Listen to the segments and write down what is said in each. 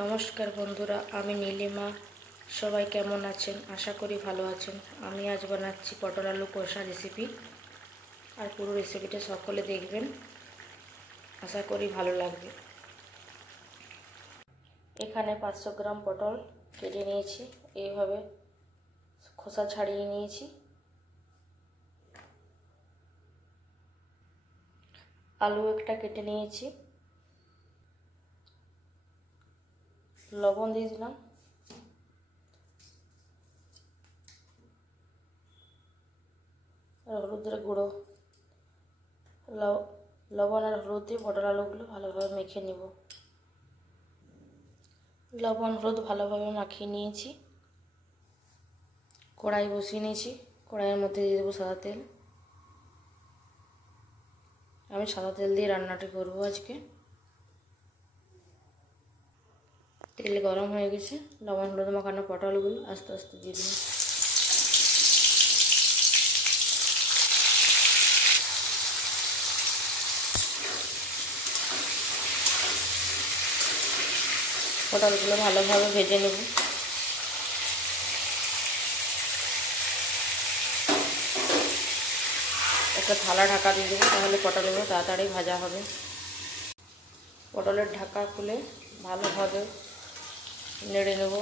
নমস্কার বন্ধুরা, আমি নীলিমা। সবাই কেমন আছেন? আশা করি ভালো আছেন। আমি আজ বানাচ্ছি পটল আলু কষা রেসিপি। আর পুরো রেসিপিটা সকলে দেখবেন, আশা করি ভালো লাগবে। এখানে 500 গ্রাম পটল কেটে নিয়েছি, এইভাবে খোসা ছাড়িয়ে নিয়েছি। আলু একটা কেটে নিয়েছি, লবণ দিয়ে দিলাম, হলুদের গুঁড়ো, লবণ আর হলুদ দিয়ে পটল আলুগুলো ভালোভাবে মেখে নেব। লবণ হলুদ ভালোভাবে মাখিয়ে নিয়েছি। কড়াই বসিয়ে নিয়েছি, কড়াইয়ের মধ্যে দিয়ে দেবো সাদা তেল। আমি সাদা তেল দিয়ে রান্নাটি করব আজকে। তেল গরম হয়ে গেছে, লবণ হলুদ মাখানো পটলগুলো আস্তে আস্তে দিয়ে দিন। পটলগুলো ভালোভাবে ভেজে নেব। একটা থালা ঢাকা দিয়ে দেবো, তাহলে পটলগুলো তাড়াতাড়ি ভাজা হবে। পটলের ঢাকা খুলে ভালোভাবে নেড়ে নেব,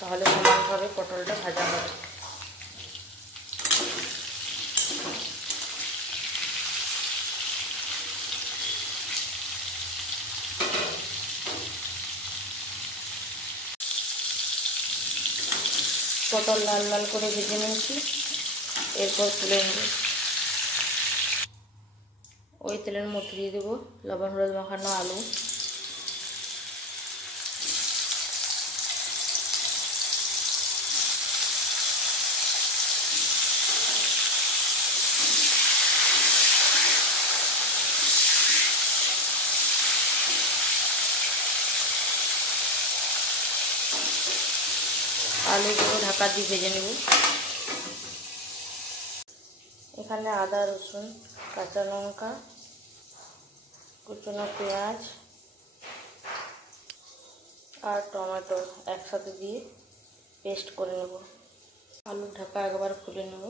তাহলে সমানভাবে পটলটা ভাজা হবে। পটল লাল লাল করে ভেজে নিয়েছি, এরপর তুলে নেব। ওই তেলের মধ্যে দিয়ে দেবো লবণ হলুদ মাখানো আলু। আলুগুলো ঢাকা দিয়ে ভেজে নেব। এখানে আদা রসুন কাঁচা লঙ্কা কুচনো পেঁয়াজ আর টমেটো একসাথে দিয়ে পেস্ট করে নেব। আলুর ঢাকা একবার খুলে নেব।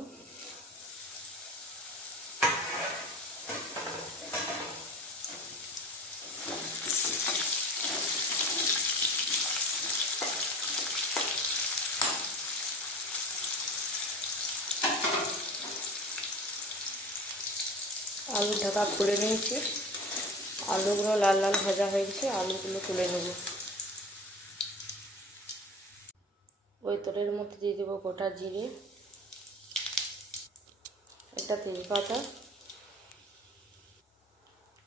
আলুর ঢাকা খুলে নিয়েছি, আলুগুলো লাল লাল ভাজা হয়ে গেছে, আলুগুলো তুলে নেব। ওই তেলের মধ্যে দিয়ে দেবো গোটা জিরে, একটা তেজপাতা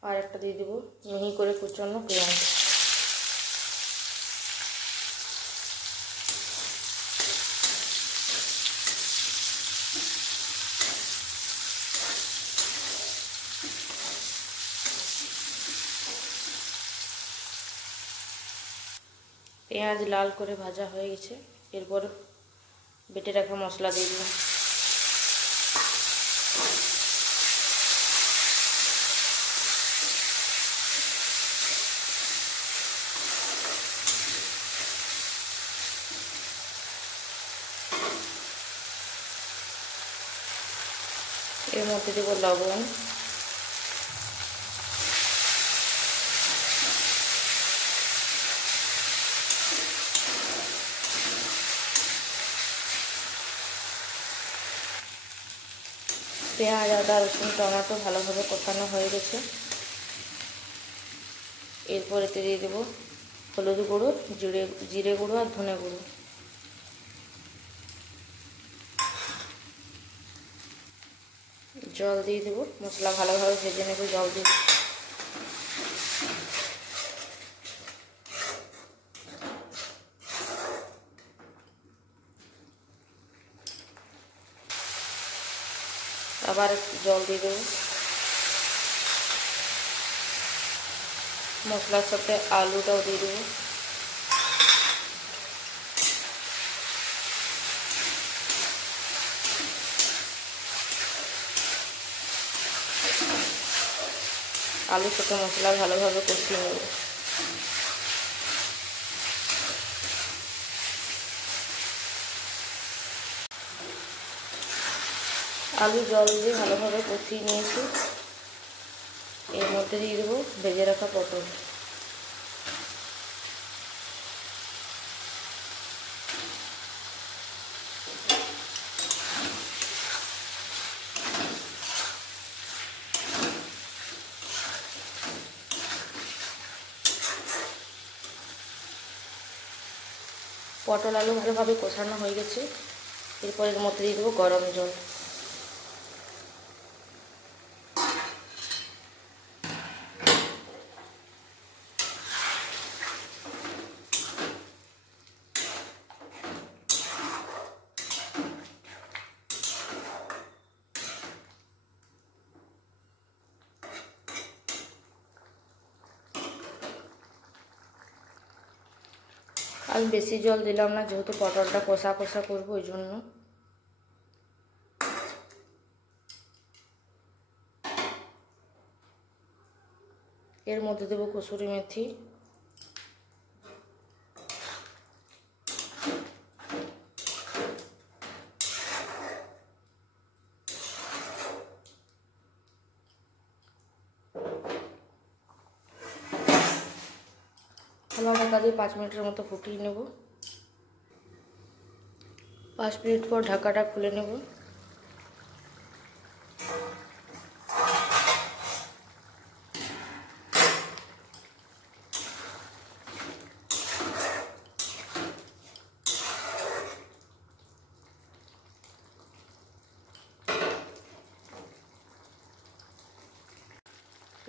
আর একটা দিয়ে দেবো মিহি করে কুচনো পেঁয়াজ। পেঁয়াজ লাল করে ভাজা হয়ে গেছে, এরপর বেটে রাখা মশলা দিয়ে দিলাম। এর মধ্যে দেবো লবণ, পেঁয়াজ আদা রসুন টমেটো ভালোভাবে কষানো হয়ে গেছে, এরপর এতে দিয়ে দেবো হলুদ গুঁড়ো, জিরে গুঁড়ো আর ধনে গুঁড়ো। জল দিয়ে দেবো, মশলা ভালোভাবে ভেজে নেব জল দিয়ে। আবার একটু জল দিয়ে দেবো। মশলার সাথে আলুটাও দিয়ে দেবো। আলুর সাথে মশলা ভালোভাবে কষিয়ে নেব। আলু জল দিয়ে ভালোভাবে কষিয়ে নিয়েছি। এর মধ্যে দিয়ে দেবো ভেজে রাখা পটল। পটল আলু ভালোভাবে কষানো হয়ে গেছে। এরপর এর মধ্যে দিয়ে দেবো গরম জল। আমি বেশি জল দিলাম না, যেহেতু পটলটা কষা কষা করবো ওই জন্য। এর মধ্যে দেবো কসুরি মেথি, ভালো ঢাকা দিয়ে 5 মিনিটের মতো ফুটিয়ে নেব। 5 মিনিট পর ঢাকাটা খুলে নেব।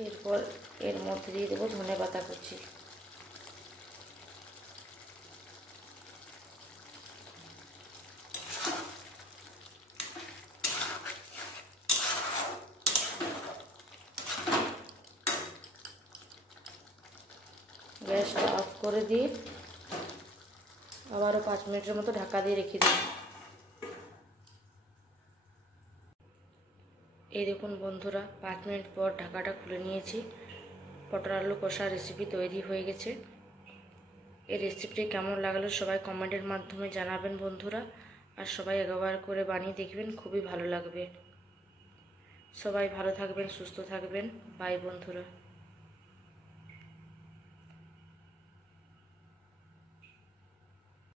এরপর এর মধ্যে দিয়ে দেবো ধনেপাতা কুচি। গ্যাসটা অফ করে দিয়ে আবারও 5 মিনিটের মতো ঢাকা দিয়ে রেখে দিই। এই দেখুন বন্ধুরা, 5 মিনিট পর ঢাকাটা খুলে নিয়েছি। পটল আলু কষা রেসিপি তৈরি হয়ে গেছে। এই রেসিপিটি কেমন লাগলো সবাই কমেন্টের মাধ্যমে জানাবেন বন্ধুরা, আর সবাই একবার করে বানিয়ে দেখবেন, খুবই ভালো লাগবে। সবাই ভালো থাকবেন, সুস্থ থাকবেন। বাই বন্ধুরা।